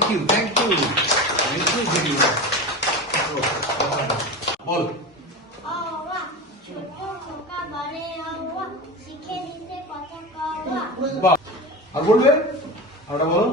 Thank you thank you thank you দিদি বল আর বলবে? ওটা বলো।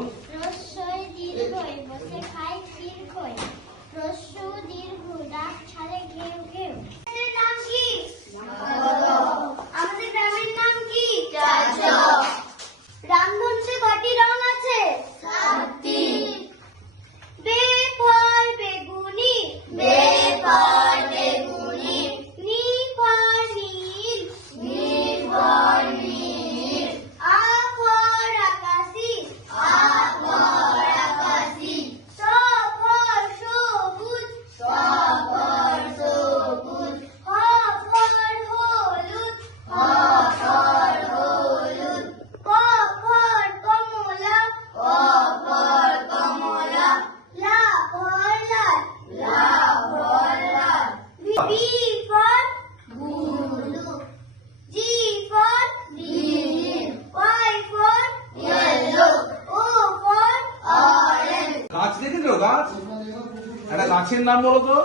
একটা গাছের নাম বলো তো?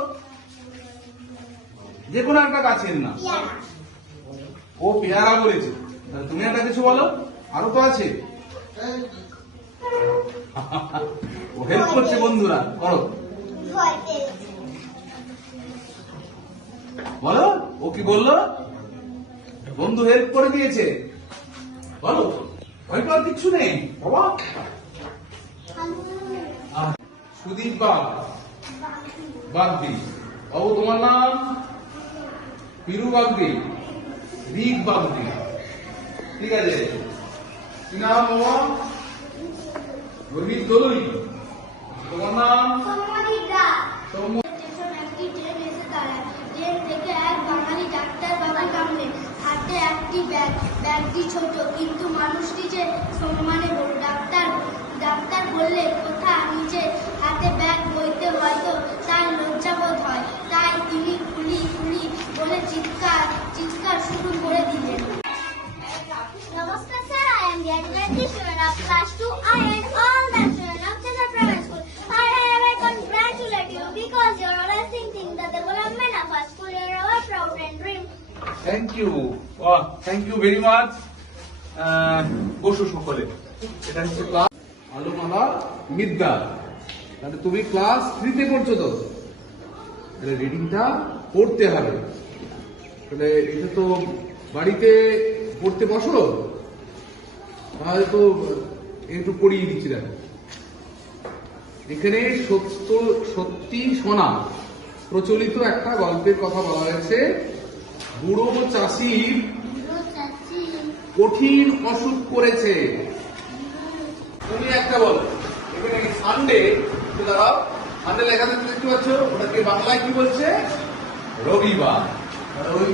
যে কোনো একটা গাছের নাম। ও পেয়ারা বলেছে তুমি একটা কিছু বলো? আরও তো আছে। ও হেল্প করছে বন্ধুরা। বলো? ও কি বলল? বন্ধু হেল্প করে দিয়েছে। বলো। ভয় পাওয়ার কিচ্ছু নেই। বাবা। সুদীপ বা বাগদি। বাবু তোমার নাম? পিরু বাগদি। রিক বাগদি। ঠিক আছে। কি নাম বাবা? গর্বিত দলুই। তোমার নাম? সৌম্য একটি ব্যাগ ব্যাগটি ছোট কিন্তু class 2. I and all the students of Chennai Private School. I hereby congratulate you because you are assisting the development of our school. You are our proud and dream. Thank you thank you very much বসো সকলে এটা হচ্ছে class আলোমালা Midya তাহলে তুমি class থ্রিতে পড়ছো তো তাহলে রিডিংটা পড়তে হবে তাহলে এটা তো বাড়িতে পড়তে বসো তাহলে তো একটু পড়িয়ে দিচ্ছি, দেখো। এখানে সত্য, সত্যি শোনা। প্রচলিত একটা গল্পের কথা বলা হয়েছে, বুড়ো চাষির কঠিন অসুখ করেছে। তুমি একটা বলো। এখানে সানডে দাঁড়াও। সানডে দেখতে পাচ্ছ? ওটাকে বাংলায় কি বলছে? রবিবার।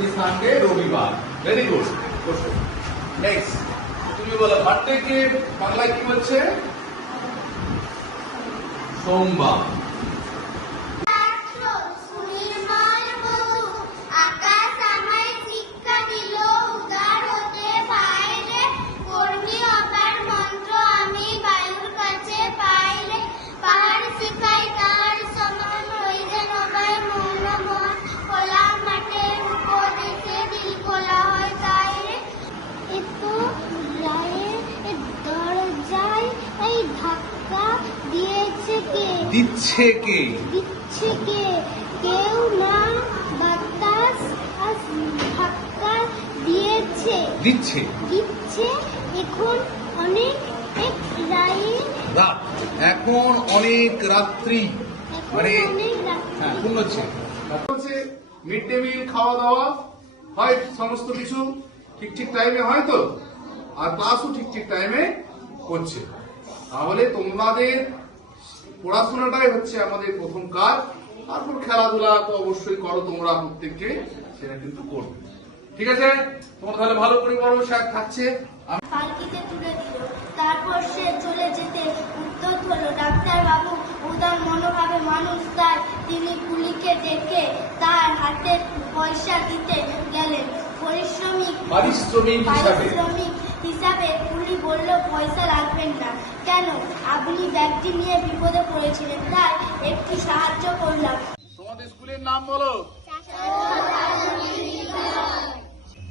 যে সানডে রবিবার। ভেরি গুড নেক্সট তুমি বলো মানডে কে বাংলায় কি হচ্ছে? সোমবার সুনির্মল বসু আকাশ আমায় শিক্ষা দিল উদার হতে পাইলে কর্মী হবার মন্ত্র আমি বায়ুর কাছে পাইলে পাহাড় শিখাই তার সমান হইলে নবায় মন মন খোলা মাঠের উপদেশে দিল খোলা হয় তাই রে একটু রায়ের দরজায় এই ধাক্কা দিয়েছে কে দিচ্ছে কে? দিচ্ছে কে? কেউ না বাতাস ধাক্কা দিয়েছে। দিচ্ছে। দিচ্ছে এখন অনেক রাত। এখন অনেক রাত্রি। মানে হ্যাঁ পূর্ণ হচ্ছে। হচ্ছে মিড ডে মিল খাওয়া দাওয়া হয় সমস্ত কিছু ঠিক ঠিক টাইমে হয় তো? আর ক্লাসও ঠিক ঠিক টাইমে হচ্ছে তাহলে তোমাদের পড়াশোনাটাই হচ্ছে আমাদের প্রথম কাজ। তারপর খেলাধুলা তো অবশ্যই করো তোমরা প্রত্যেককে সেটা কিন্তু করবে। ঠিক আছে? তোমরা তাহলে ভালো করে পড়ো স্যার থাকছে। পালকিতে তুলে দিল। তারপর সে চলে যেতে উত্তর হলো। ডাক্তার বাবু উদার মনোভাবে মানুষ তাই তিনি কুলিকে ডেকে তার হাতে পয়সা দিতে গেলেন। পরিশ্রমিক পারিশ্রমিক হিসাবে। পারিশ্রমিক হিসাবে উনি বলল পয়সা রাখবেন না। কেন? আপনি ব্যাগটি নিয়ে বিপদে পড়েছিলেন। তাই একটু সাহায্য করলাম। তোমাদের স্কুলের নাম বলো।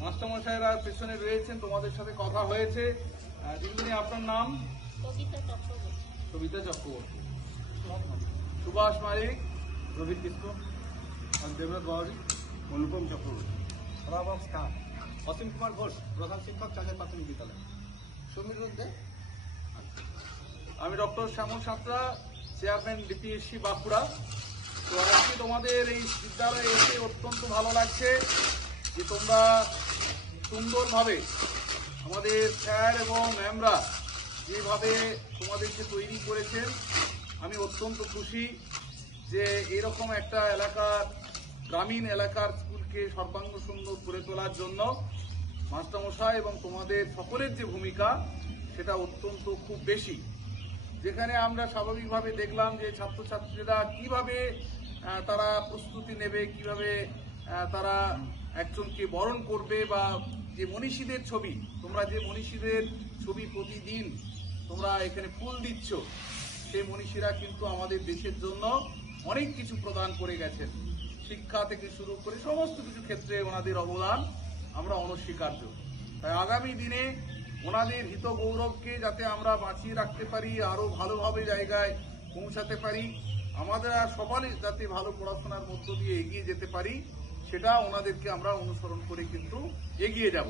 মাস্টারমশাইরা পেছনে রয়েছেন তোমাদের সাথে কথা হয়েছে। দিদিমণি আপনার নাম? সবিতা চক্রবর্তী। সুভাষ মালিক রবীন্দ্র কিস্ক দেবরাজ বাউরি অনুপম চক্রবর্তী। রাবাব স্টাফ অসীম কুমার ঘোষ প্রধান শিক্ষক চাষের প্রাথমিক বিদ্যালয়। সমীর আমি doctor Shyamal Santra chairman DPSC Bankura. তো আজকে তোমাদের এই বিদ্যালয়ে এসে অত্যন্ত ভালো লাগছে যে তোমরা সুন্দরভাবে আমাদের স্যার এবং ম্যামরা যেভাবে তোমাদেরকে তৈরি করেছেন আমি অত্যন্ত খুশি যে এরকম একটা এলাকার গ্রামীণ এলাকার স্কুলকে সর্বাঙ্গ সুন্দর করে তোলার জন্য মাস্টারমশাই এবং তোমাদের সকলের যে ভূমিকা, সেটা অত্যন্ত খুব বেশি। যেখানে আমরা স্বাভাবিকভাবে দেখলাম যে ছাত্রছাত্রীরা কীভাবে তারা প্রস্তুতি নেবে, কীভাবে তারা একজনকে বরণ করবে বা যে মনীষীদের ছবি, তোমরা যে মনীষীদের ছবি প্রতিদিন তোমরা এখানে ফুল দিচ্ছ, সেই মনীষীরা কিন্তু আমাদের দেশের জন্য অনেক কিছু প্রদান করে গেছেন। শিক্ষা থেকে শুরু করে সমস্ত কিছু ক্ষেত্রে ওনাদের অবদান। আমরা অনস্বীকার্য। তাই আগামী দিনে ওনাদের হিত গৌরবকে যাতে আমরা বাঁচিয়ে রাখতে পারি আরও ভালোভাবে জায়গায় পৌঁছাতে পারি, আমাদের আর সবাই যাতে ভালো পড়াশোনার মধ্য দিয়ে এগিয়ে যেতে পারি, সেটা ওনাদেরকে আমরা অনুসরণ করে কিন্তু এগিয়ে যাব।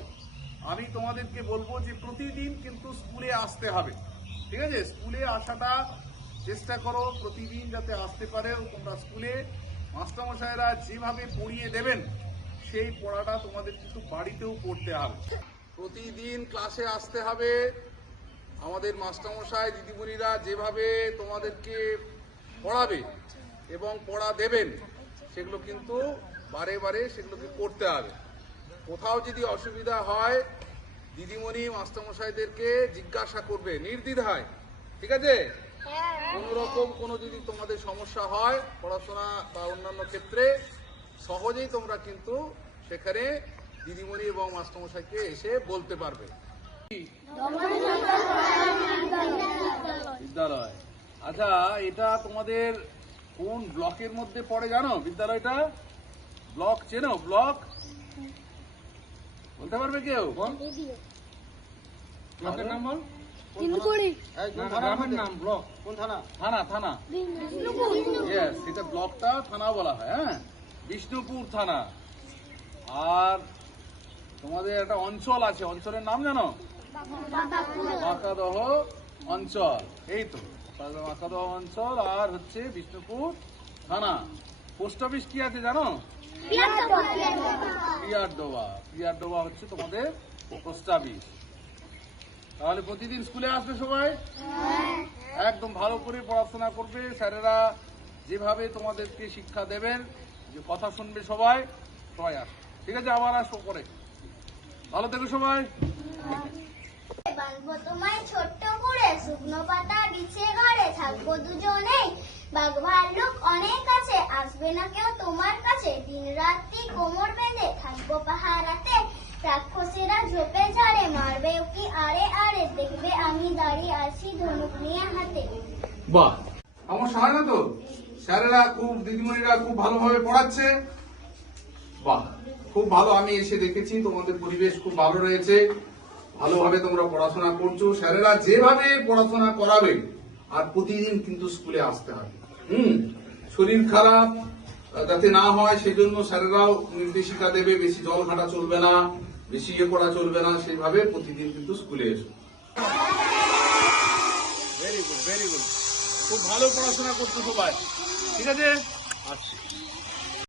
আমি তোমাদেরকে বলব যে প্রতিদিন কিন্তু স্কুলে আসতে হবে। ঠিক আছে? স্কুলে আসাটা চেষ্টা করো, প্রতিদিন যাতে আসতে পারে তোমরা স্কুলে। মাস্টারমশাইরা যেভাবে পড়িয়ে দেবেন সেই পড়াটা তোমাদের কিন্তু বাড়িতেও পড়তে হবে। প্রতিদিন ক্লাসে আসতে হবে। আমাদের মাস্টারমশাই দিদিমণিরা যেভাবে তোমাদেরকে পড়াবে এবং পড়া দেবেন সেগুলো কিন্তু বারে বারে সেগুলোকে করতে হবে। কোথাও যদি অসুবিধা হয় দিদিমণি মাস্টারমশাইদেরকে জিজ্ঞাসা করবে নির্দ্বিধায় ঠিক আছে? কোনো রকম কোনো যদি তোমাদের সমস্যা হয় পড়াশোনা বা অন্যান্য ক্ষেত্রে সহজেই তোমরা কিন্তু সেখানে দিদিমণি এবং মাস্টারমশাইকে এসে বলতে পারবে। বিদ্যালয়। আচ্ছা এটা তোমাদের কোন ব্লকের মধ্যে পড়ে জানো? বিদ্যালয়টা? ব্লক চেনো? ব্লক? বলতে পারবে কেউ? ব্লকের নাম বল। তিনকুড়ি। নাম ব্লক। কোন থানা? থানা থানা। ব্লকটা থানা বলা হয় হ্যাঁ? বিষ্ণুপুর থানা। আর তোমাদের একটা অঞ্চল আছে, অঞ্চলের নাম জানো? মাকাদহ অঞ্চল। এই তো মাকাদহ অঞ্চল আর হচ্ছে বিষ্ণুপুর থানা। পোস্ট অফিস কি আছে জানো? পিয়ারডোবা। পিয়ারডোবা হচ্ছে তোমাদের পোস্ট অফিস। তাহলে প্রতিদিন স্কুলে আসবে সবাই? একদম ভালো করে পড়াশোনা করবে। স্যারেরা যেভাবে তোমাদেরকে শিক্ষা দেবেন যে কথা শুনবে সবাই সবাই আস ঠিক আছে আবার আসব পরে। ভালো থেকো সবাই। বাঁধবো তোমায় ছোট্ট করে শুকনো পাতা বিছিয়ে ঘরে থাকব দুজনেই। বাঘ ভাল্লুক অনেক আছে আসবে না কেউ তোমার কাছে। দিন রাত্রি কোমর বেঁধে থাকব পাহারাতে। রাক্ষসীরা ঝোপে ঝাড়ে মারবে কি আরে আরে দেখবে আমি দাঁড়িয়ে আছি ধনুক নিয়ে হাতে। বাহ। আমার শোনা না তো স্যারেরা খুব, দিদিমণিরা খুব ভালোভাবে পড়াচ্ছে। বাহ, খুব ভালো, আমি এসে দেখেছি, তোমাদের পরিবেশ খুব ভালো রয়েছে। ভালোভাবে তোমরা পড়াশোনা করছ। স্যারেরা যেভাবে পড়াশোনা করাবে, আর প্রতিদিন কিন্তু স্কুলে আসতে হবে। হুম, শরীর খারাপ যাতে না হয়, সেজন্য স্যারেরাও নির্দেশিকা দেবে, বেশি জল ঘাটা চলবে না, বেশি ইয়ে করা চলবে না, সেইভাবে প্রতিদিন কিন্তু স্কুলে এসো। খুব ভালো পড়াশোনা করছ সবাই। ঠিক আছে? আচ্ছা।